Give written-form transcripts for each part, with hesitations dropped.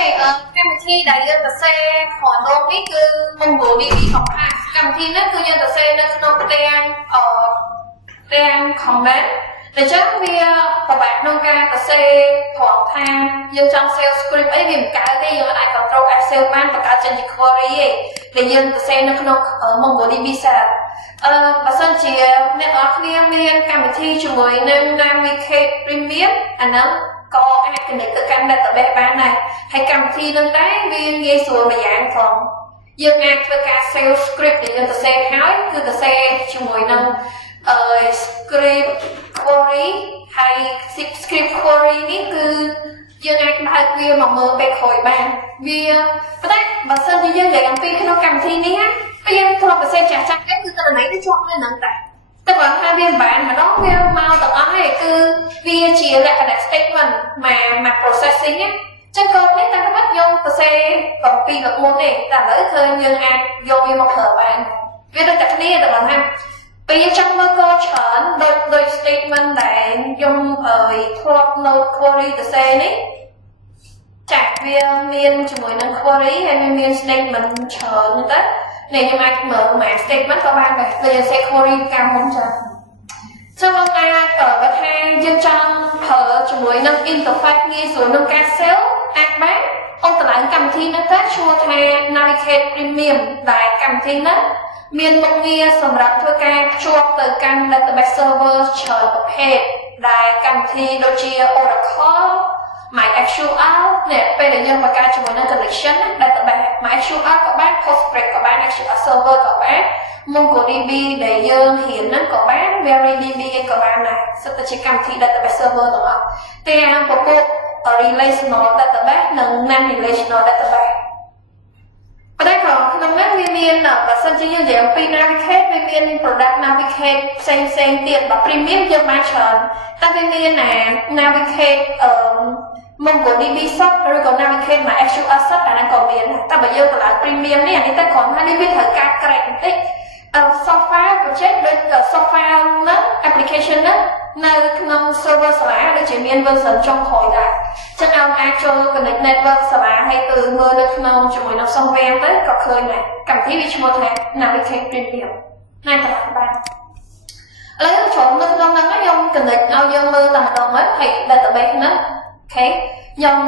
កម្មវិធីដែលយើងសរសេរខនដងនេះគឺ MongoDB ของខាងកម្មវិធីនេះគឺយើងសរសេរនៅក្នុងទាំង comment តែចឹងវាប្រហែលក្នុងការសរសេរត្រង់ថាយើងចង់ save script អីវាមិនកើតទេយើងអាច control F save បានបង្កើតចេញជា query ឯងដែលយើងសរសេរនៅក្នុង MongoDB សារបើសិនជាអ្នកនរគ្នាមានកម្មវិធីជាមួយនឹង Navigate Premium អាហ្នឹងក៏អាច connect ទៅកាន់ database បានដែរហើយកម្មវិធីនឹងដែរវាងាយស្រួលម្យ៉ាងផងយើងអាចធ្វើការ save script ដែលយើងសរសេរហើយគឺសរសេរជាមួយនឹងscript query ហើយ script query នេះគឺយើងអាចបើកវាមកមើលពេលក្រោយបានវាប៉ុន្តែបើសិនជាយើងនិយាយអំពីក្នុងកម្មវិធីនេះណាពេលយើងធ្លាប់សរសេរចាស់ៗគឺទិន្នន័យទៅជាប់នៅហ្នឹងតែតែបើថាវាមិនបានម្ដងវាមកទាំងអស់ឯងគឺវាជាលក្ខណៈ statement មក processing ណាចឹងកូដនេះតែគាត់យើងសរសេរ7ពីមុនទេតែឥឡូវឃើញយើងអាចយកវាមកប្រើបានវាដូចតែគ្នាតែបើថាពេលយើងចង់មើលកូដច្រើនដូច statement ដែលខ្ញុំធ្លាប់នៅ query សរសេរនេះចាស់វាមានជាមួយនឹង query ហើយវាមាន statement ច្រើនទៅនេះខ្ញុំអាចមើលមួយ statement ក៏បានដែរដូចយើងសេ query កម្មមុនចា៎ចឹងលោកអាចបើថាយើងចង់ប្រើជាមួយនឹង interface ងាយស្រួលក្នុងការ save អាចបានអូនតម្លើងកម្មវិធីនេះទៅឈ្មោះថា Navigate Premium ដែលកម្មវិធីនេះមានមុខងារសម្រាប់ធ្វើការភ្ជាប់ទៅកាន់ database server ច្រើនប្រភេទដែលកម្មវិធីដូចជា Oracle MySQL នេះពេលដែលយើងបង្កើតជាមួយនឹង connection database MySQL ក៏បាន Postgres ក៏បាន SQL Server ក៏បាន MongoDB ដែលយើងរៀនហ្នឹងក៏បាន MariaDB ក៏បានដែរសិតតែជាកម្មវិធី database server ទាំងអស់ទាំងពពុះ relational database និង non relational database ប៉ុន្តែក៏ក្នុងហ្នឹងវាមានបើសិនជាយើងនិយាយអំពី Navigate វាមាន product Navigate ផ្សេងទៀតបើ premium យើងបានច្រើនតែវាមានNavigate MongoDB sub ឬក៏ Navigate MySQL sub អាហ្នឹងក៏មានតែបើយើងតម្លើង premium នេះអានេះតែគ្រាន់តែនេះវាត្រូវការ ក្រេកបន្តិចsoftware project ដូច software ហ្នឹង application ហ្នឹងនៅក្នុង server សាលាដូចជាមាន version ចុងក្រោយដែរចឹងឲ្យអាចចូល connect network សាលាហើយគឺមើលនៅក្នុងជាមួយនឹង software ទៅក៏ឃើញដែរកម្មវិធីវាឈ្មោះថា Navigate Premium ណាតម្លើងបានឥឡូវចូលនៅក្នុងហ្នឹងខ្ញុំ connect ឲ្យយើងមើលតែម្ដងហើយ database ហ្នឹងអូខេខ្ញុំ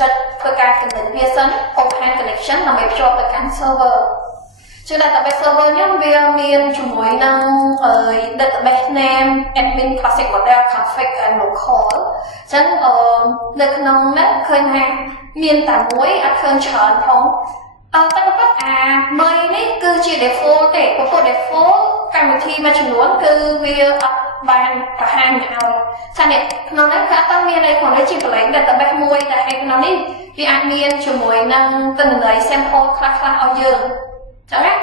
ចុចធ្វើការ connect វាសិន open connection ដើម្បីភ្ជាប់ទៅកាន់ server ជា database server នេះវាមានជាមួយនឹង database name admin classic model config and local អញ្ចឹងនៅក្នុងនេះឃើញថាមានតែមួយអត់ឃើញច្រើនផងតែប៉ុន្តែមីនេះគឺជា default ទេព្រោះ default កម្មវិធីមួយចំនួនគឺវាអត់បានបង្ហាញឲ្យចានេះក្នុងនេះគឺអត់មានអីគ្រាន់តែជាកន្លែង database មួយតែឯក្នុងនេះវាអាចមានជាមួយនឹងទិន្នន័យ sample ខ្លះៗឲ្យយើងចឹងណា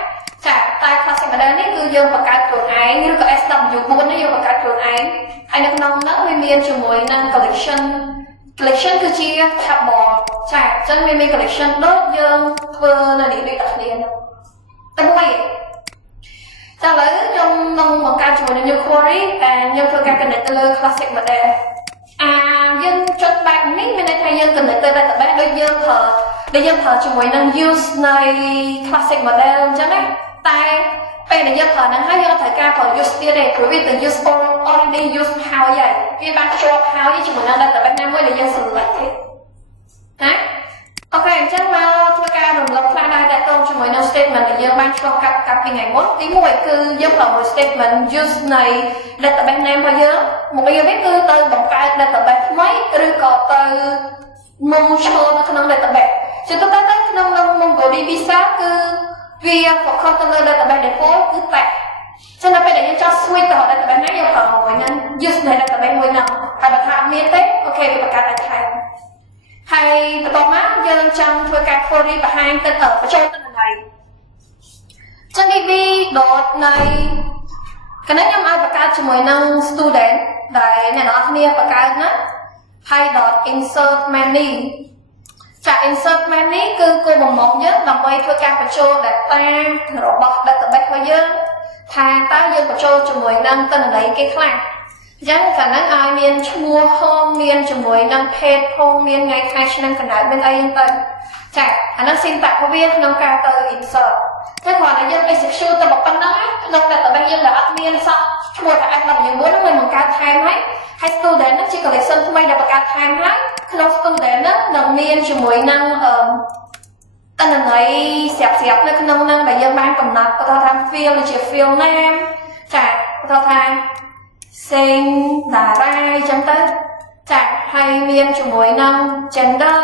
ចាតែ classic model នេះគឺយើងបង្កើតខ្លួនឯងឬក៏ SW4 នេះយើងបង្កើតខ្លួនឯងហើយនៅក្នុងនោះវាមានជាមួយនឹង collection គឺជា table ចាអញ្ចឹងវាមាន collection ដូចយើងធ្វើនៅនេះដូចគ្នាតែមួយចាឥឡូវខ្ញុំនឹងបង្កើតជាមួយនឹង new query តែខ្ញុំធ្វើការ connect ទៅលើ classic model យើងចុចបែបនេះមានន័យថាយើង connect ទៅ database ដូចយើងប្រើជាមួយនឹង use នៃ classic model អញ្ចឹងណាតែពេលដែលយើងប្រើហ្នឹងហើយយើងត្រូវការប្រើ use ទៀតទេព្រោះវាទៅ use already use ហើយវាបានភ្ជាប់ហើយជាមួយនឹង database ណាមួយដែលយើង select ទេណាអូខេអញ្ចឹងមកធ្វើការរំលឹកខ្លះដែរតើតជាមួយនឹង statement ដែលយើងបានឆ្លងកាត់ពីថ្ងៃមុនទី1គឺយើងប្រើមួយ statement use នៃ database name របស់យើងមកវាគឺទៅបង្កើត database ថ្មីឬក៏ទៅមកចូលនៅក្នុង database ជាទូទៅក្នុង MongoDB server គឺវា focus ទៅលើ database default គឺតែចឹងដល់ពេលដែលយើងចង់ switch ទៅ database ណាយើងប្រើមួយហ្នឹង use នៃ database មួយហ្នឹងហើយបើថាអត់មានទេអូខេវាបង្កើតឲ្យថែមហើយបន្ទាប់មកយើងចង់ធ្វើការ query បង្ហាញទៅបញ្ចូលទិន្នន័យចឹង DB dot នៃកណ្ដាលខ្ញុំឲ្យបង្កើតជាមួយនឹង student ដែលអ្នកនរគ្នាបង្កើតណាហើយ dot insert many ចា insert many គឺគោលបំណងយើងដើម្បីធ្វើការបញ្ចូល data របស់ database របស់យើងថាតើយើងបញ្ចូលជាមួយនឹងទិន្នន័យគេខ្លះ Chẳng khả năng ai miền mua hôm miền cho mùi năng phết hôm miền ngày khai năng cần đại bên ai tên chả khả năng xin tạc của viên nông ca từ insert thế còn là dân execute từ một phần nói nông là từ bên dân là admin sao mua là anh làm những bữa nó mình một ca time ấy hay student nó chỉ có lấy sân may là một ca time hết không student nó nông miền cho mùi năng tên là nói xẹp nó không năng là dân ban cầm nạp có thao tham phiêu là chỉ phiêu nam chả có thao tham sinh là rai chẳng tới chả hay miền cho mùi năng gender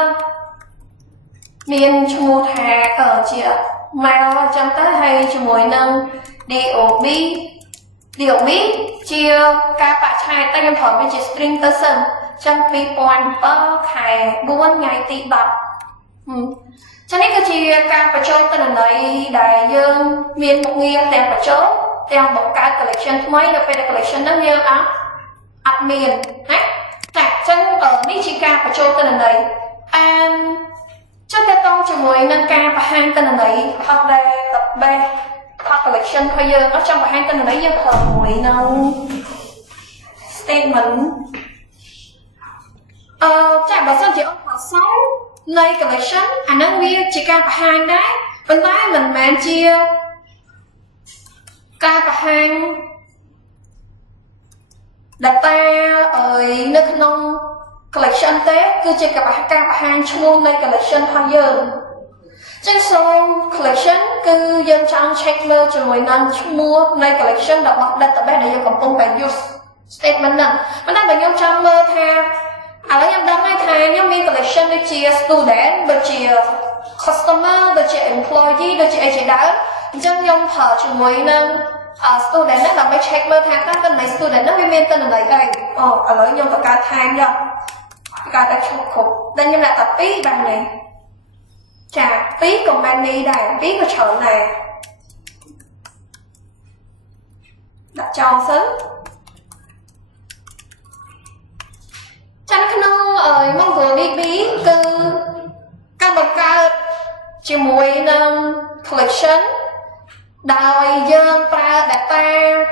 miền cho mùi thà ở chìa màu chẳng tới hay cho mùi năng điều bí chia ca bạ trai tay em thổi với chị string tơ sân trong pi quan bơ khải buôn ngày tị bọc cho nên cái chia ca bạ châu tên là nói đại dương miền một nghiêng đẹp bạ châu theo một cái collection mới được về collection nó như admin hết chặt chân ở Michigan và châu tên là này chắc cái tông chỉ mới nâng ca và hai tên là này hoặc là tập B hoặc collection thôi giờ ở trong và hai tên là này giờ khởi mũi nào statement chặt bảo sao chỉ ông khoảng 6 này collection năng viên chỉ ca và hai đấy bên tay mình mang chia ca và hàng data ở nơi nông collection tế cứ chỉ cả ca và hàng chung này collection thôi giờ trên số collection cứ dân trong check lơ cho mỗi năm mua này collection đọc mặt database để dân cầm công bài use statement nè mình đang bằng nhau trong lơ tha lấy em đăng này thà nhau mi collection để chia student để chia customer để chia employee để chia ai đã dân nhau thở cho mỗi năm student nó là mấy check mơ thang các tên này student nó mới tên là đây ở lấy nhau tất cả time đâu cả đã chụp khục đây như là tập phí bằng này chả phí còn ban đi đây phí của chọn này đặt cho sớm chẳng nó ở mong vừa đi bí cứ các bậc cao chỉ mùi collection đòi dân pra data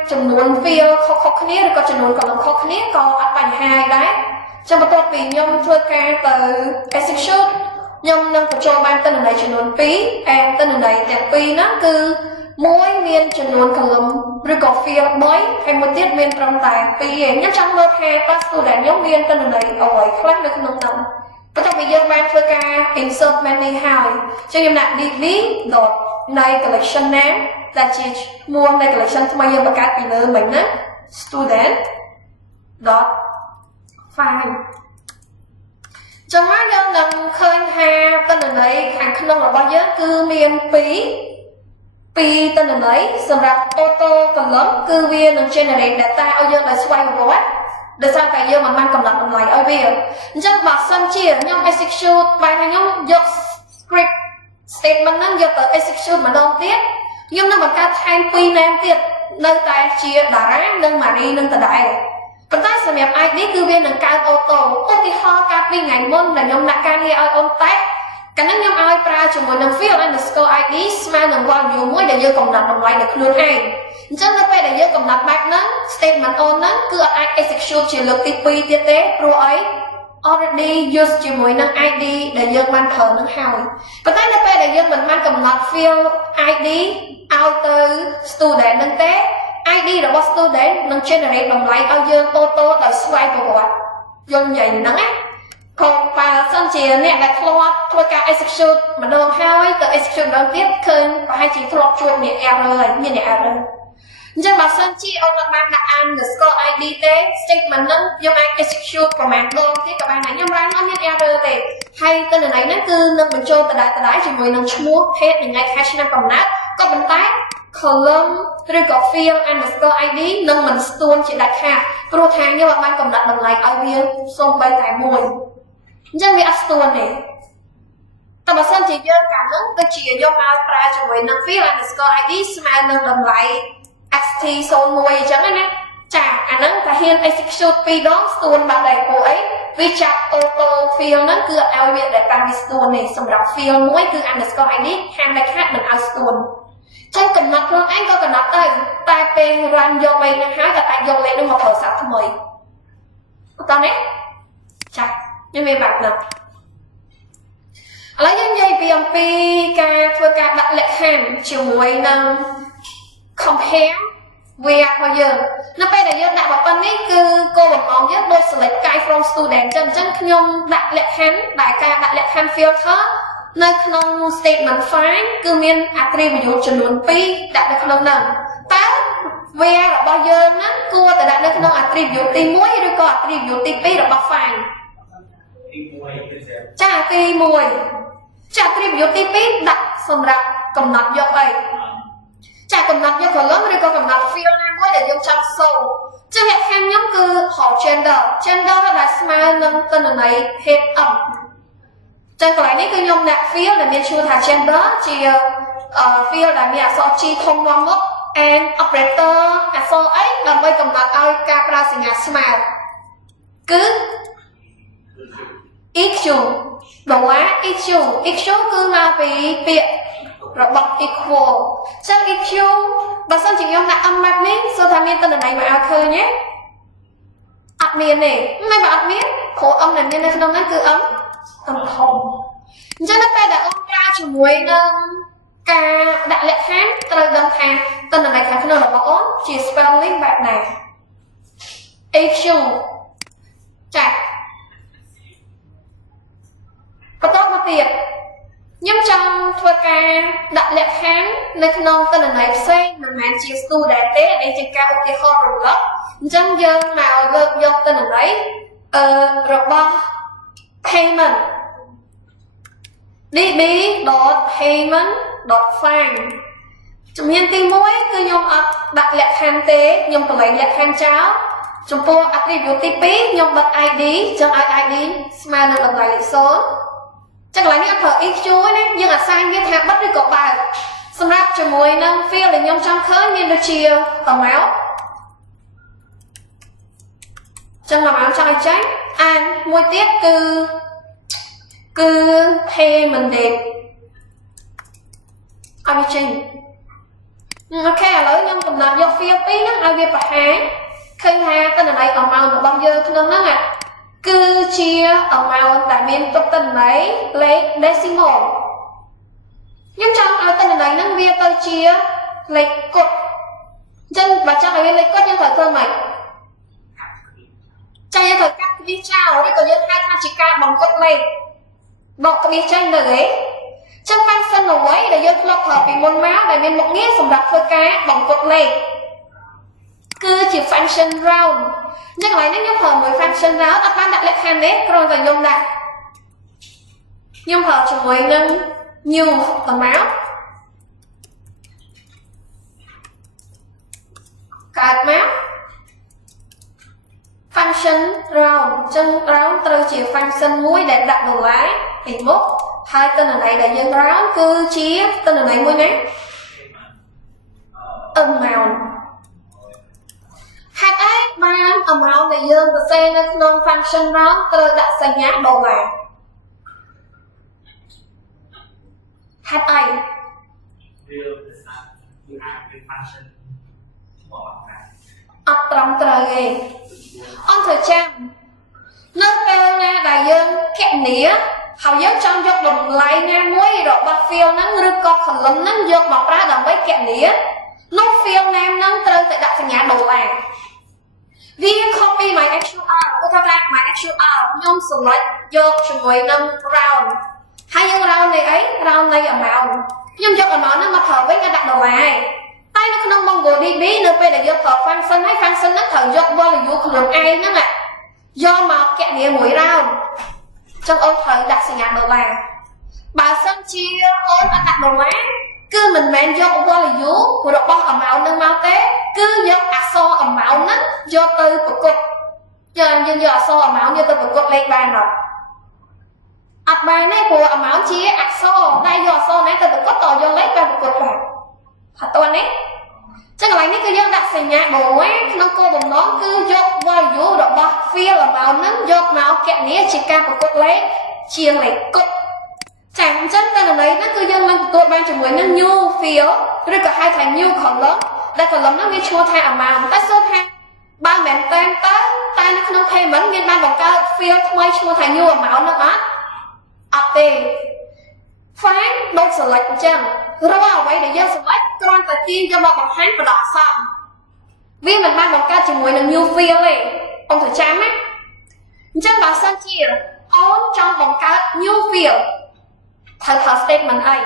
chấm nuôn phiêu khó khăn nhất có chấm nuôn còn khó khăn nhất có áp bài hai đấy trong một topic vì nhung thưa ca từ execute nhung nâng của cho ban tên này chấm nuôn phí tên này đẹp phí nó cứ mỗi miền chấm nuôn column rồi có phiêu mới hay một tiết miền trong tài phí nhất trong mơ hai các student nhóm miền tên này ở ngoài khác được nông nông và trong bây giờ ban thưa ca insert many hai cho em đặt đi ví đột này collection name là chỉ mua này collection mà giờ các bạn nhớ mình á student dot file trong đó dân nằm khơi ha tên là này hàng không là bao giờ cứ miền phí tên là này sầm rạp auto còn lớn cứ viên能 generate data ở giờ là xoay vào quá để sao cái giờ mà mang cầm lặng lại ở viên chắc mà sân chia nhau execute bài này nhau dọc script statement nó dọc tới execute mà đâu tiếp nhưng nó mà ca thay pi nam tiệt nơi tài chia đã ráng nâng mà đi nâng tờ đại còn tay sẽ mẹp ID cứ viên nâng cao auto thì ho ca pi ngày môn là nhóm đã ca nghe ai on tag cái năng nhóm ai pra cho một nâng field underscore ID smile nâng vào nhiều mũi để giờ cầm đặt đồng lại được luôn hay chắc nó phải để giờ cầm đặt back nó statement on nó cứ ai execute chỉ lực pi tiết tế pro ấy already use chỉ mỗi năng ID để dân mang thờ năng hào có tay nó phải để dân mình mang cầm đặt field ID auto student năng tế ID là what student năng generate đồng lại ao dân auto để swipe vào quạt dân vậy nắng á còn và sân chỉ nè là thôi cả execute mà đâu hai từ execute đầu tiếp khơi và hai chỉ thua chuột nhẹ error như nhẹ error nhưng mà sân chỉ ông là mang là underscore ID tế statement nó dùng ai execute của mạng luôn thì các bạn này nhưng mà nó như error về hay tên này nó cứ nâng mình cho từ đại chỉ mới nâng mua hết những ngày cache năng cầm nát có bên tay column rồi có field underscore ID nâng mình store chỉ đặt ha pro thang như bạn cầm đặt đồng lại ở viên xong bay tại mùi nhưng vì store này tao mà sân chỉ dơ cả nâng tôi chỉ dùng ai pra cho với nâng field underscore ID mà nâng đồng lại xt son mùi chẳng ấy nè chả nâng phải hiện execute pi đó store bạn đầy cô ấy vì chặt auto field nó cứ ao viên để ta đi store này xong đọc field mỗi cứ underscore ID hàng này khác mình ao store trong cần mặt hơn anh có cần mặt đây ta pe run vô bay nó hái là ta vô lên nó một thời sao thôi តោះនេះចាខ្ញុំមានបែបហ្នឹងឥឡូវយើងនិយាយពីអំពីការធ្វើការដាក់លក្ខខណ្ឌជាមួយនឹង compare វារបស់យើងនៅពេលដែលយើងដាក់ប៉ុណ្ណេះគឺគោលបំណងយើងដូច select guide from student អញ្ចឹងខ្ញុំដាក់លក្ខខណ្ឌដែលការដាក់លក្ខខណ្ឌ filter នៅក្នុង statement find គឺមាន attribute ចំនួន2ដាក់នៅក្នុងហ្នឹងតើវារបស់យើងហ្នឹងគួរតែដាក់នៅក្នុង attribute ទី1ឬក៏ attribute ទី2របស់ find ទី1ចាទី1ចា attribute ទី2ដាក់សម្រាប់កំណត់យកអីចាកំណត់យក column ឬក៏កំណត់ field ណាមួយដែលយើងចង់សូមចឹងលក្ខខណ្ឌខ្ញុំគឺ gender ដែលស្មើនឹងទិន្នន័យ head up ចឹងកន្លែងនេះគឺខ្ញុំដាក់ field ដែលមានឈ្មោះថា gender ជា field ដែលមានអក្សរ G ធំនាំមុខ and operator អក្សរ អីដើម្បីកំណត់ឲ្យការប្រើសញ្ញាស្មើគឺ EQ ដង្វា EQ គឺមកពីពាក្យរបស់ equal ចឹង EQ បើសិនជាខ្ញុំដាក់ map នេះសួរថាមានទិន្នន័យមកឲ្យឃើញទេអត់មានទេមិនបើអត់មានព្រោះ ដែលមាននៅក្នុងហ្នឹងគឺ ធំអញ្ចឹងនៅពេលដែលអូនប្រើជាមួយនឹងការដាក់លក្ខខណ្ឌត្រូវដឹងថាទិន្នន័យខាងក្នុងរបស់អូនជា spelling បែបណា EQ ចាបន្តមកទៀតខ្ញុំចង់ធ្វើការដាក់លក្ខខណ្ឌនៅក្នុងទិន្នន័យផ្សេងមិនមែនជា student ទេនេះជាការឧទាហរណ៍រំលឹកអញ្ចឹងយើងមកលើកយកទិន្នន័យរបស់ payment db.payment.find ជំហានទី1គឺខ្ញុំអត់ដាក់លក្ខខណ្ឌទេខ្ញុំបលែងលក្ខខណ្ឌចោលចំពោះ attribute ទី2ខ្ញុំបិទ id ចឹងឲ្យ id ស្មើនឹងតម្លៃលេខ0ចឹងកន្លែងនេះអត់ប្រើ EQ ទេណាយើងអាសាញវាថាបិទឬក៏បើកសម្រាប់ជាមួយនឹង field ដែលខ្ញុំចង់ឃើញមានដូចជា amount ចឹង amount ចង់ឲ្យចេញអានមួយទៀតគឺ payment date ឲ្យវាចេញអូខេឥឡូវខ្ញុំកំណត់យក field 2ហ្នឹងឲ្យវាបង្ហាញឃើញថាទិន្នន័យ amount របស់យើងក្នុងហ្នឹងគឺជា amount ដែលមានទុកទិន្នន័យលេខ decimal ខ្ញុំចង់ឲ្យទិន្នន័យហ្នឹងវាទៅជាលេខគត់អញ្ចឹងបើចង់ឲ្យវាលេខគត់យើងត្រូវធ្វើម៉េចចាយើងត្រូវកាត់គ្រាចោលឬក៏យើងហៅថាជាការបង្កត់លេខបកគ្រាចេញទៅទេចឹង function អ្វីដែលយើងធ្លាប់ប្រើពីមុនមកដែលមានមុខងារសម្រាប់ធ្វើការបង្កត់លេខគឺជា function round អញ្ចឹងកន្លែងនេះខ្ញុំប្រើមួយ function round អត់បានដាក់លក្ខខណ្ឌទេគ្រាន់តែខ្ញុំដាក់ខ្ញុំប្រើជាមួយនឹង new amount កើតមក function round អញ្ចឹង round ត្រូវជា function មួយដែលដាក់ដុល្លារពីមុខហើយទិន្នន័យដែលយើង round គឺជាទិន្នន័យមួយណា amount ហេតុអីបាន amount ដែលយើងសរសេរនៅក្នុង function round ត្រូវដាក់សញ្ញាដុល្លារហេតុអីវាអាចเป็น function អត់ត្រឹមត្រូវទេអនត្រូវចាំនៅពេលណាដែលយើងគណនាហើយយើងចង់យកតម្លៃណាមួយរបស់ field ហ្នឹងឬក៏ column ហ្នឹងយកមកប្រើដើម្បីគណនានោះ field name ហ្នឹងត្រូវតែដាក់សញ្ញាដុល្លារវា copy my XUR គឺថា my XUR ខ្ញុំ select យកជាមួយនឹង round ហើយយើង round នៃអី round នៃ amount ខ្ញុំយក amount ហ្នឹងមកប្រើវិញឲ្យដាក់ដុល្លារតែនៅក្នុង MongoDB នៅពេលដែលយើងប្រើ function ហើយ function ហ្នឹងត្រូវយក value ខ្លួនឯងហ្នឹងយកមកគណនាមួយ round ចឹងអូនត្រូវដាក់សញ្ញាដុល្លារបើសិនជាអូនអត់ដាក់ដុល្លារគឺមិនមែនយក value របស់ amount ហ្នឹងមកទេគឺយកអក្សរ amount ហ្នឹងយកទៅប្រកបយើងយកអក្សរ amount យកទៅប្រកបលេខបានអត់បានទេព្រោះ amount ជាអក្សរតែយកអក្សរណាទៅប្រកបតយកលេខបានប្រកបបានអត់ទាន់ទេចឹងកន្លែងនេះគឺយើងដាក់សញ្ញាដុល្លារក្នុងគោលបំណងគឺយក value របស់ field amount ហ្នឹងយកមកគណនាជាការប្រកបលេខជាលេខគត់ចាអញ្ចឹងទិន្នន័យហ្នឹងគឺយើងនឹងទទួលបានជាមួយនឹង new field ឬក៏ហៅថា new column ដែល column ហ្នឹងវាឈ្មោះថា amount តែសួរថាបើមែនតើ តែនៅក្នុង payment មានបានបង្កើត field ថ្មីឈ្មោះថា new amount នោះអត់ទេ fine ដូច select អញ្ចឹងរាល់អ្វីដែលយើង select គ្រាន់តែទាញយកមកបង្ហាញបដិសណ្ឋវាមិនបានបង្កើតជាមួយនឹង new field ទេôngត្រូវចាំណាអញ្ចឹងបើសិនជាអូនចង់បង្កើត new field ត្រូវប្រើ statement អី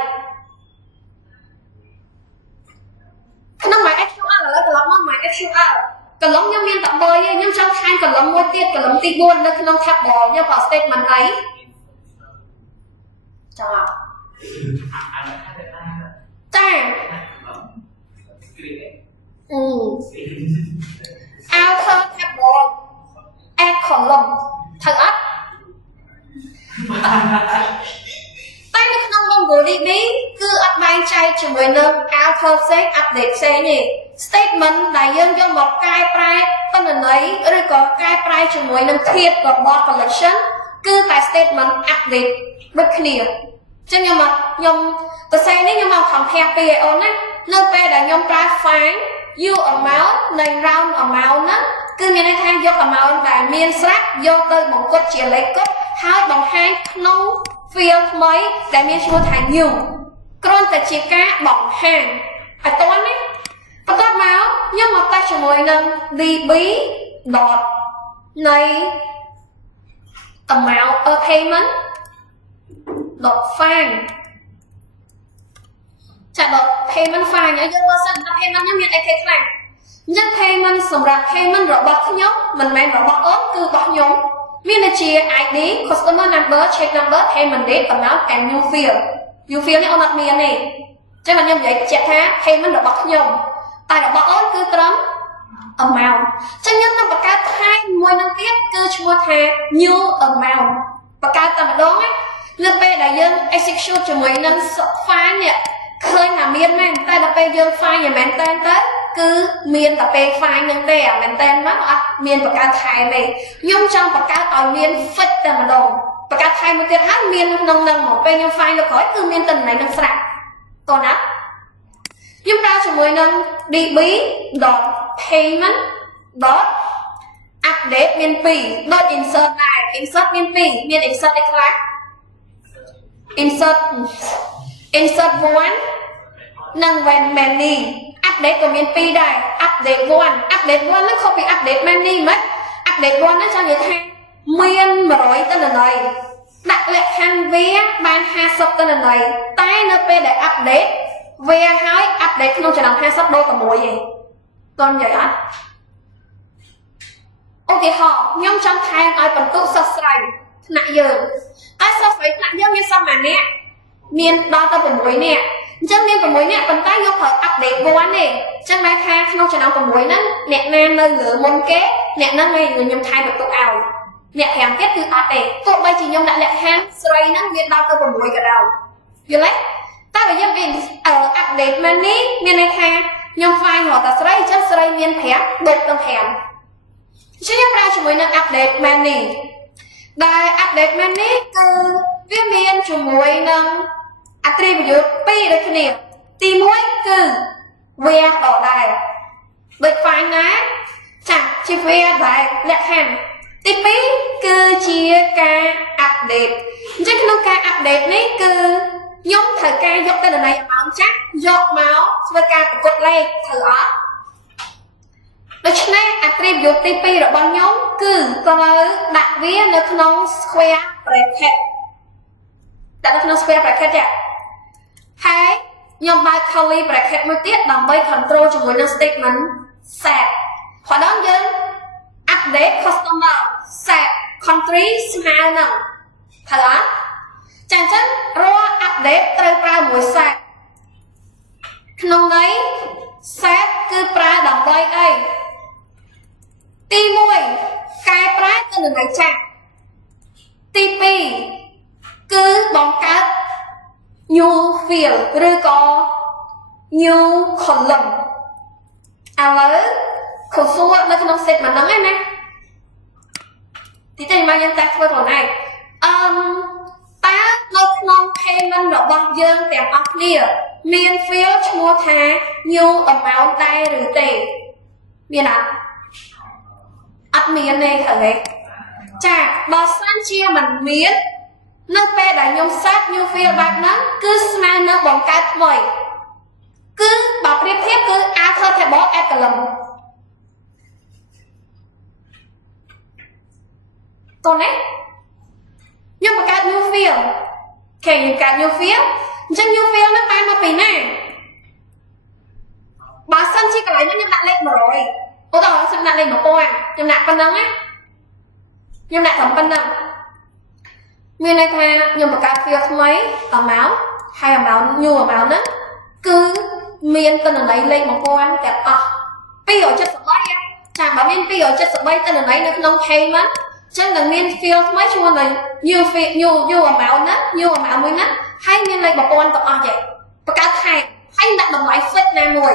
ក្នុង MySQL ឥឡូវកន្លងមក MySQL កន្លងខ្ញុំមានតែ3ទេខ្ញុំចង់ថែមកន្លងមួយទៀតកន្លងទី4នៅក្នុង table ខ្ញុំប្រើ statement អីចង់ចាouter table add column ត្រូវអត់តែនៅក្នុង MongoDB គឺអត់បែងចែកជាមួយនឹង outer ផ្សេង update ផ្សេងទេ statement ដែលយើងយកមកកែប្រែទិន្នន័យឬក៏កែប្រែជាមួយនឹងធាតុរបស់ collection គឺតែ statement update ដូចគ្នាចឹងខ្ញុំសរសេរនេះខ្ញុំមក compare ពីឲ្យអូនណានៅពេលដែលខ្ញុំប្រើ find u amount នៃ round amount ហ្នឹងគឺមានន័យថាយក amount ដែលមានស្រាប់យកទៅបង្កត់ជាលេខគត់ហើយបង្ហាញក្នុង field ថ្មីដែលមានឈ្មោះថា new គ្រាន់តែជាការបង្ហាញឲ្យតើណាបន្ទាប់មកខ្ញុំមកតេស្តជាមួយនឹង db dot នៃ amount payment dot find ចាក់ dot payment find ឲ្យយើងមើលសិនថា payment ខ្ញុំមានអីគេខ្លះអញ្ចឹង payment សម្រាប់ payment របស់ខ្ញុំមិនមែនរបស់អូនគឺរបស់ខ្ញុំមានដូចជា ID customer number check number payment date amount and new field new field នេះអូនអត់មានទេចឹងខ្ញុំនិយាយបញ្ជាក់ថា payment របស់ខ្ញុំតែរបស់អូនគឺត្រឹម amount ចឹងខ្ញុំនឹងបង្កើត type មួយនឹងទៀតគឺឈ្មោះថា new amount បង្កើតតែម្ដងណានៅពេលដែលយើង execute ជាមួយនឹង file នេះឃើញថាមានមែនតែដល់ពេលយើង file យ៉ាងមែនតើទៅគឺមានតែពេល file ហ្នឹងទេអាមែនតើមកអត់មានបង្កើត type ទេខ្ញុំចង់បង្កើតឲ្យមាន fix តែម្ដងបង្កើត type មួយទៀតហើយមានក្នុងហ្នឹងមកពេលខ្ញុំ file លើក្រោយគឺមានទិន្នន័យនឹងស្រាប់តោះណាខ្ញុំប្រើជាមួយនឹង db.payment update មាន2ដូច insert ដែរ insert មាន2មាន insert ឯខ្លះ insert 1និង when many update ក៏មាន2ដែរ update 1 update 1ហ្នឹងខុសពី update many មិន update 1ហ្នឹងចង់និយាយថាមាន100ទិន្នន័យដាក់លក្ខខណ្ឌវាបាន50ទិន្នន័យតែនៅពេលដែល update វាហើយ update ក្នុងចំណោម50ដូរតែមួយឯងតើនិយាយអត់ឧទាហរណ៍ខ្ញុំចង់ថែមឲ្យបន្ទុកសិស្សស្រីថ្នាក់យើងតែសិស្សស្រីថ្នាក់យើងមានសិស្សម៉ានាក់មានដល់ទៅ6នាក់អញ្ចឹងមាន6នាក់ប៉ុន្តែយកប្រើ update 1ទេអញ្ចឹងបែរថាក្នុងចំណោម6ហ្នឹងអ្នកណានៅលើមុនគេអ្នកហ្នឹងឯងខ្ញុំថែមបន្ទុកឲ្យអ្នក5ទៀតគឺអត់ទេទោះបីជាខ្ញុំដាក់លក្ខខណ្ឌស្រីហ្នឹងវាដល់ទៅ6ក៏ដោយយល់ទេតែបើយើងupdate មែននេះមានន័យថាខ្ញុំ file រកតែស្រីអញ្ចឹងស្រីមាន5ដូចនឹង5អញ្ចឹងខ្ញុំប្រើជាមួយនឹង update មែននេះដែល update មែននេះគឺវាមានជាមួយនឹង attribute 2ដូចគ្នាទី1គឺ where ដដែលដូច file ណាចាជា where ដែលលក្ខខណ្ឌទី2គឺជាការ update អញ្ចឹងក្នុងការ update នេះគឺខ្ញុំត្រូវការយកទិន្នន័យ amount ចាស់យកមកធ្វើការប្រកួតលេខត្រូវអត់ដូច្នេះ attribute ទី2របស់ខ្ញុំគឺត្រូវដាក់វានៅក្នុង square bracket ដាក់នៅក្នុង square bracket ចាហើយខ្ញុំបើក curly bracket មួយទៀតដើម្បី control ជាមួយនឹង statement set ព្រោះដល់យើង update customer set country ស្មើនឹងត្រូវអត់ចាអញ្ចឹងរាល់ update ត្រូវប្រើមួយ set ក្នុងន័យ set គឺប្រើដើម្បីអីទី1កែប្រែទិន្នន័យចាស់ទី2គឺបង្កើត new field ឬក៏ new column ឥឡូវខុសសួរនៅក្នុង set ហ្នឹងឯណាទីតែមកយើងតែធ្វើខ្លួនឯងតើនៅក្នុង payment របស់យើងទាំងអស់គ្នាមាន field ឈ្មោះថា new amount ដែរឬទេមានអត់ ắt miên này thở ấy chả bà san chia mình miên nó pe đã nhung sát như phía bạc nó cứ smile nó bằng cái mời cứ bảo tiếp tiếp cứ a thơ thẻ bó e cả lầm tôi đấy nhưng mà cái như phía kể như cái như phía chân như phía nó tay mà bị này bà sân chỉ cái nó nhưng đặt lên mà rồi ô tao xem đặt lên mà quan nhưng đặt phân nâng á nhưng đặt thẩm phân nâng miền này tha nhưng mà cà phê mấy ở máu hay ở máu nhu ở máu đó cứ miền tên là lấy lên một quan đẹp bây giờ chất sợi bay chẳng bảo miền bây giờ chất sợi bay tên là lấy nó không hay mất chân là miền phê mấy chung này nhiều phê nhiều ở máu đó nhiều ở máu mới nát hay miền lên một quan tập vậy và cả hai hay đặt đồng lại phết này mùi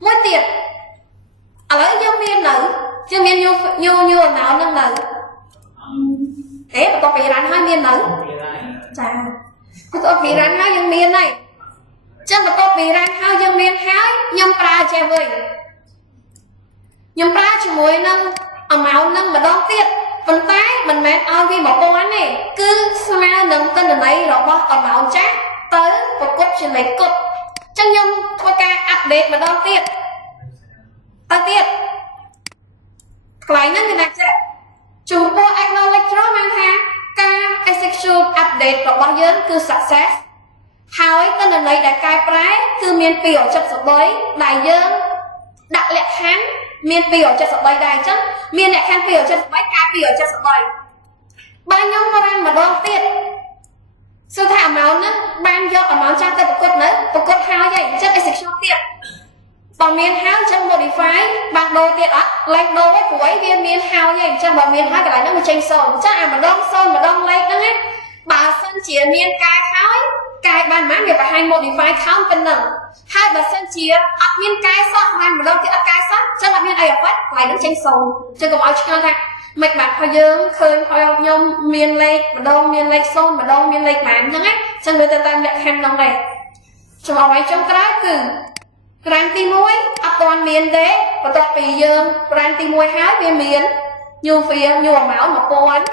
mỗi tiền ở lấy giống miền nữ chứ miền nhiều ở máu nâng nữ thế mà tôi bị rắn hai miền nữ chà tôi bị rắn hai dân miền này chân mà tôi bị rắn hai dân miền hai nhâm pra che vơi nhâm pra chỉ mùi nâng ở máu nâng mà đón tiết phần tay mình mẹ ao vì một cô án này cứ smile nâng tên là này rồi bó ở máu chắc tới một cốt chỉ lấy cốt chân nhâm thôi ca update mà đón tiết ta tiết lại nâng như này chạy chúng tôi acknowledge rõ mang ha ca asexual update của bao giờ cứ success hỏi tên là này đã cài trái cứ miền biểu chất số bấy đại dương đặt lệ kháng miền biểu chất số bấy đại chất miền lệ kháng biểu chất số bấy ca biểu chất số bấy bao nhiêu nó đang mà đo tiết sư thả máu nữa ban do ở máu trang tay một cốt hao vậy chất asexual tiết bằng miền hao chân modify bằng đồ tiệt á lấy đồ với cuối viên miền hao vậy chân bằng miền hai cái này nó mà tranh sồn chắc mà đông sồn mà đông lấy đó hết bà sân chia miền cài hao cài bàn má người phải hai modify không phân nặng hai bà sân chia ấp miền cài sót hai mà đông tiệt cài sót chân là miền ai phát lại nó tranh sồn chân còn ao chơi thôi mạch bạn phải dương khơi phải nhom miền lệch mà đông miền lệch sồn mà đông miền lệch màn chẳng ấy chân người ta tan lệch hem đông này trong ao ấy trong cái từ răng ti muối ấp toàn miền đế và toàn bì dương răng ti muối hái viên miền nhiều phía nhiều máu một con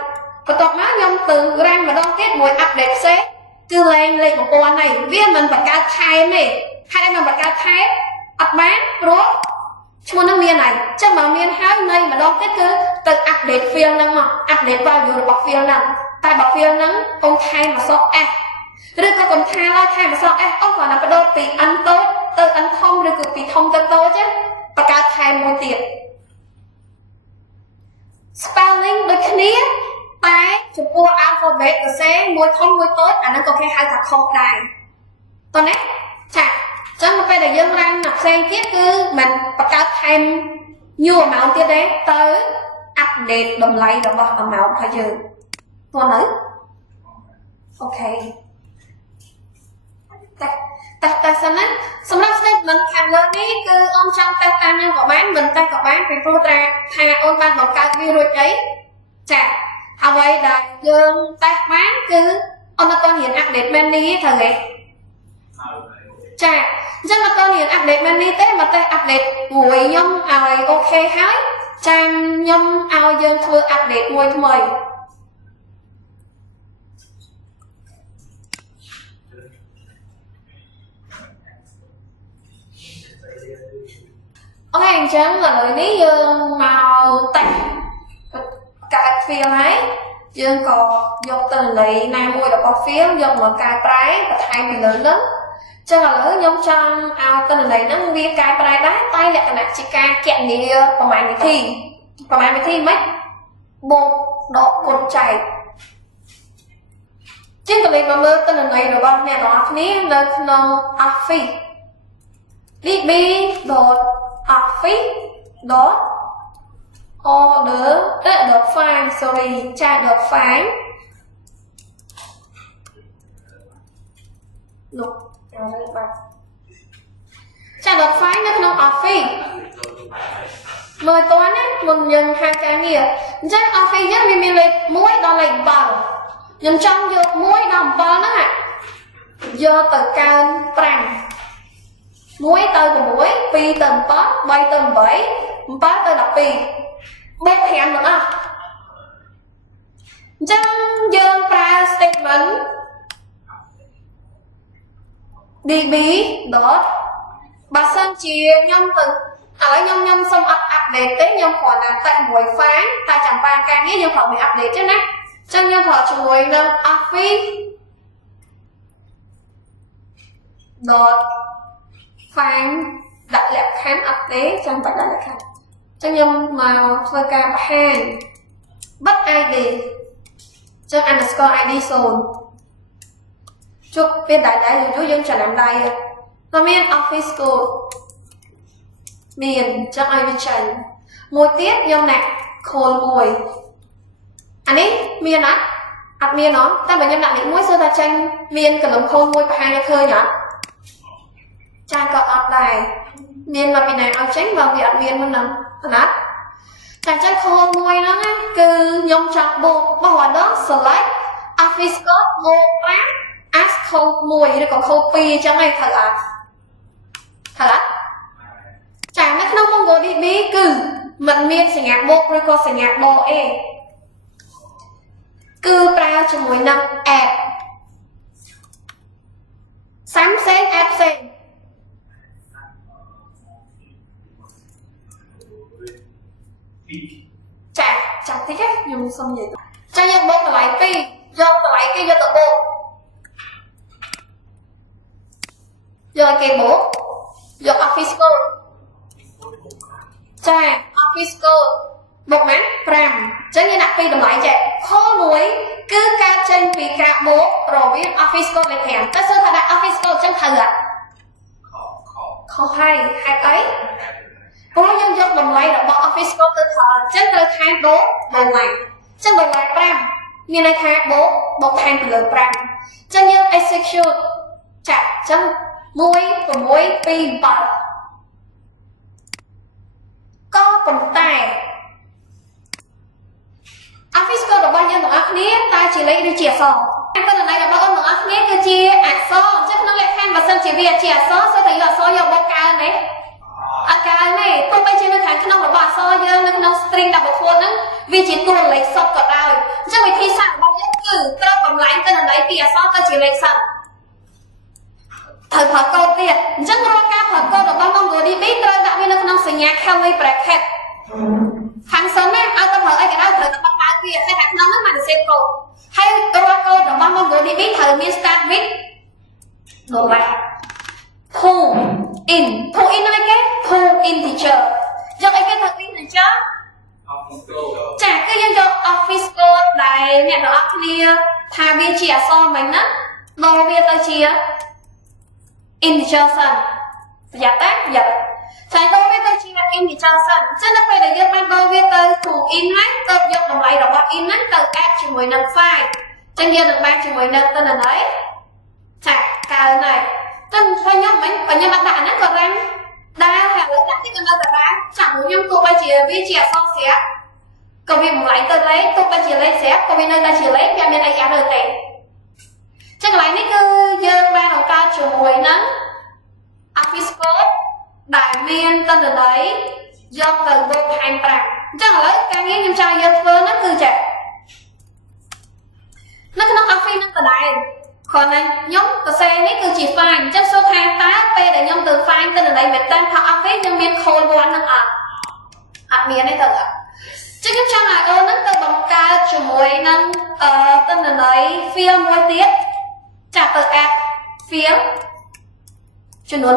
và toàn máu nhom từ răng mà đón tiết muối ấp đẹp xế cứ lên một con này viên mình phải cao thay này hai mình phải cao thay ấp mát rốt cho nó miền này chắc mà miền hái này mà đón tiết cứ từ ấp đẹp phiên năng mà ấp đẹp vào vừa bọc phiên năng tai bọc phiên nắng con thay mà so rồi có còn thay mà sao ông còn là cái đôi bị ăn tốt từ ăn thông rồi cực bị thông tới tốt chứ và cả thay môi tiệt spelling đôi khi tay chụp qua alphabet và sẽ môi thông môi tốt nó có cái hai thật không đài còn đấy chả chẳng mà phải là dân đang nạp sang tiết cứ mình và cả thay nhiều mạo tiết đấy tới update đồng lấy đồng bọc đồng mạo phải chưa còn nữa ok ta xem á xong đó mình thằng lớn ấy cứ ông trong tay ta nhân của bán mình tay của bán vì pro ra thà ôn ban một cái virus ấy chả à vậy là dương tay bán cứ ông nó con hiện update menu thời ấy chả rất là con hiện update menu thế mà tay update nguội nhông rồi ok hái trang nhông ao dương thưa update nguội mời ok anh chẳng là lời ní dương màu tặng cả phía ấy dương có dùng từ lấy này mùi đã có phía dùng một cái trái và thay bị lớn lắm chẳng là lớn giống trong ao từ lấy nó vì cái trái đá tay lại là chỉ ca kẹn đi còn mày thì mất bột độ cột chảy chứ còn lấy mà mơ từ lấy rồi bọn nè nó ní là nó phi đi đột office dot order dot file sorry tra dot file lục tra dot file nó không office mời toán á mình dừng hai cái nghĩa chắc office nhất mình lấy muối đó là bằng nhưng trong vô muối đồng bằng đó ạ do từ cao prang muối từ của muối pi từ 8 bay từ 7 tới 10 បូក5ទាំងអស់អញ្ចឹងយើងប្រើ statement db បើសិនជាខ្ញុំទៅឥឡូវខ្ញុំសុំអាប់ដេតទេខ្ញុំគ្រាន់តែតែមួយ file តែចាំបានការងារយើងត្រូវមានអាប់ដេតទេណាអញ្ចឹងខ្ញុំប្រើជាមួយនឹង office find ដាក់លក្ខខណ្ឌ update ចាំបាច់ដាក់លក្ខខណ្ឌអញ្ចឹងខ្ញុំមកធ្វើការបង្ហាញបិទ ID អញ្ចឹង underscore ID 0ជប់ពេលដែលយូរយើងចំណាំដៃក៏មាន office code មានអញ្ចឹងឲ្យវាចេញមួយទៀតខ្ញុំណាក់ call មួយអានេះមានអត់មានតែបើខ្ញុំដាក់នេះមួយសួរថាចេញមានកលំ call មួយបង្ហាញឲ្យឃើញអត់ចាក៏អត់ដែរមានមកពីណាឲ្យចេញបើវាអត់មានមិនដឹងណាចាចឹង call មួយហ្នឹងគឺខ្ញុំចង់បូកបោះអត់ដល់ select office code បូក5 ask code 1ឬក៏ code 2អញ្ចឹងឯងត្រូវអត់ត្រូវអត់ចានៅក្នុង MongoDB គឺមិនមានសញ្ញាបូកឬក៏សញ្ញាដកអីគឺប្រើជាមួយនឹង add សាំផ្សេង add ផ្សេងចាចាំតិចខ្ញុំសុំនិយាយចាយើងបូកតម្លៃ2យកតម្លៃគេយកទៅបូកយកគេបូកយក office code ចា office code បូកណា5អញ្ចឹងយើងដាក់2តម្លៃចេះ call 1គឺការចេញពីការបូករវាង office code លេខ5តែសួរថាដាក់ office code អញ្ចឹងត្រូវអត់ខុសហើយហេតុអីព្រោះយើងយកតម្លៃរបស់ office code ទៅថតអញ្ចឹងត្រូវថែមដូរតម្លៃអញ្ចឹងតម្លៃ5មានន័យថាបូកថែមពីលើ5អញ្ចឹងយើង execute ចាអញ្ចឹង1 6 2 7ក៏ប៉ុន្តែ office code របស់យើងទាំងអស់គ្នាតើជាលេខឬជាអក្សរតែទិន្នន័យរបស់អូនទាំងអស់គ្នាគឺជាអក្សរអញ្ចឹងក្នុងលក្ខខណ្ឌបើសិនជាវាជាអក្សរសូមតែយកអក្សរយកបូកកើនទេអត់កើនទេទោះបីជានៅខាងក្នុងរបស់អក្សរយើងនៅក្នុង string double quote ហ្នឹងវាជាតួលេខសុទ្ធក៏ដោយអញ្ចឹងវិធីសាស្ត្ររបស់យើងគឺត្រូវបំលែងទិន្នន័យពីអក្សរទៅជាលេខសិនត្រូវប្រើកូដទៀតអញ្ចឹងរាល់ការប្រើកូដរបស់ MongoDB ត្រូវដាក់វានៅក្នុងសញ្ញា curly bracket ខាងសិនណាឲ្យទៅប្រើអីក៏ដោយត្រូវតែបបើកវាតែខាងក្នុងហ្នឹងមកសេវកូដហើយរាល់កូដរបស់ MongoDB ត្រូវមាន start with $to in អីគេ to integer យកអីគេទៅ integer ចាគឺយើងយក office code ដែលអ្នកទាំងអស់គ្នាថាវាជាអក្សរមិញណាដូរវាទៅជា integer សិនប្រយ័ត្នតែប្រយ័ត្នតែដូរវាទៅជា integer សិនអញ្ចឹងនៅពេលដែលយើងបានដូរវាទៅ to in ហើយទៅយកតម្លៃរបស់ in ហ្នឹងទៅ add ជាមួយនឹង file អញ្ចឹងយើងនឹងបានជាមួយនឹងទិន្នន័យចាកើនហើយចឹងខ្ញុំមិញបើខ្ញុំអត់ដាក់អាហ្នឹងក៏រ៉ាំដែរហើយឥឡូវដាក់នេះក៏នៅតែដែរចាំខ្ញុំទោះបីជាវាជាអក្សរស្រាប់ក៏វាបំលែងទៅលេខទោះបីជាលេខស្រាប់ក៏វានៅតែជាលេខវាមានអីយ៉ាងទៅទេចឹងកន្លែងនេះគឺយើងបានបង្កើតជាមួយនឹង office code ដែលមានទិន្នន័យយកទៅបូកថែម5អញ្ចឹងឥឡូវការងារខ្ញុំចង់យើងធ្វើហ្នឹងគឺចានៅក្នុង office ហ្នឹងក៏ដែរគ្រាន់តែខ្ញុំសរសេរនេះគឺជា file អញ្ចឹងសួរថាតើពេលដែលខ្ញុំទៅ file ទិន្នន័យមែនតើថា office នឹងមាន call 1ហ្នឹងអត់មានទេទៅអត់ចឹងខ្ញុំចង់ឲ្យអូនហ្នឹងទៅបង្កើតជាមួយនឹងទិន្នន័យ field មួយទៀតចាទៅ add field ចំនួន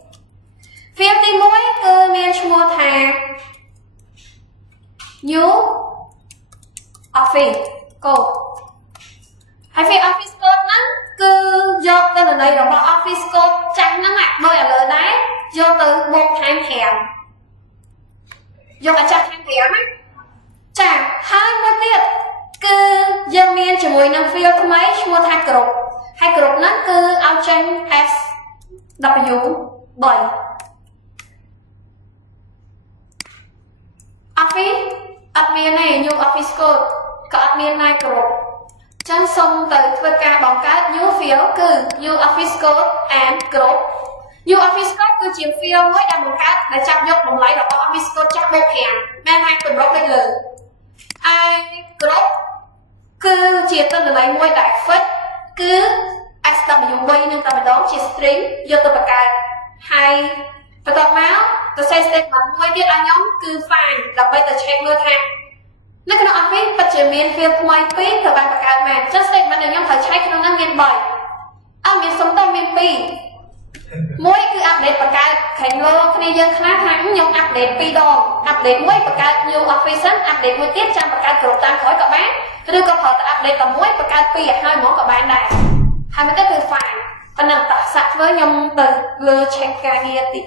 2 field ទី1គឺមានឈ្មោះថា new office code ហើយ office code ហ្នឹងគឺយកទិន្នន័យរបស់ office code ចាស់ហ្នឹងដូចឥឡូវដែរយកទៅបូកថែម5យកអាចារ្យថែម5ណាចាហើយមួយទៀតគឺយើងមានជាមួយនឹង field ថ្មីឈ្មោះថា group ហើយ group ហ្នឹងគឺឲ្យចេញ SW 3 office អត់មានទេ new office code ក៏អត់មានដែរ group ចឹងសូមទៅធ្វើការបង្កើត new field គឺ new office code and group New Office Code គឺជា field មួយដែលបង្កើតដែលចាប់យកតម្លៃរបស់ Office Code ចាស់បូក5មែនហើយកម្រិតដូចលើហើយគ្រប់គឺជាទិន្នន័យមួយដែល fix គឺ SW3 នឹងតែម្ដងជា string យកទៅបង្កើតហើយបន្ទាប់មកទៅ set statement មួយទៀតឲ្យខ្ញុំគឺ find ដើម្បីទៅ check មើលថានៅក្នុង Office ពិតជាមាន field ថ្មី2ត្រូវបានបង្កើតមែនចុះ statement ដែលខ្ញុំត្រូវ check ក្នុងនោះមាន3មានសុំទៅមាន2មួយគឺ update បង្កើតខាងលើគ្នាយើងខ្លះថាខ្ញុំ update 2ដង update មួយបង្កើត new office សិន update មួយទៀតចាំបង្កើតគ្រប់តាមក្រោយក៏បានឬក៏ប្រើតែ update តែមួយបង្កើត2ឲ្យហើយហ្មងក៏បានដែរហើយមិនទៅគឺ fine ប៉ុណ្ណឹងតោះសាក់ធ្វើខ្ញុំទៅលើ check ការងារតិច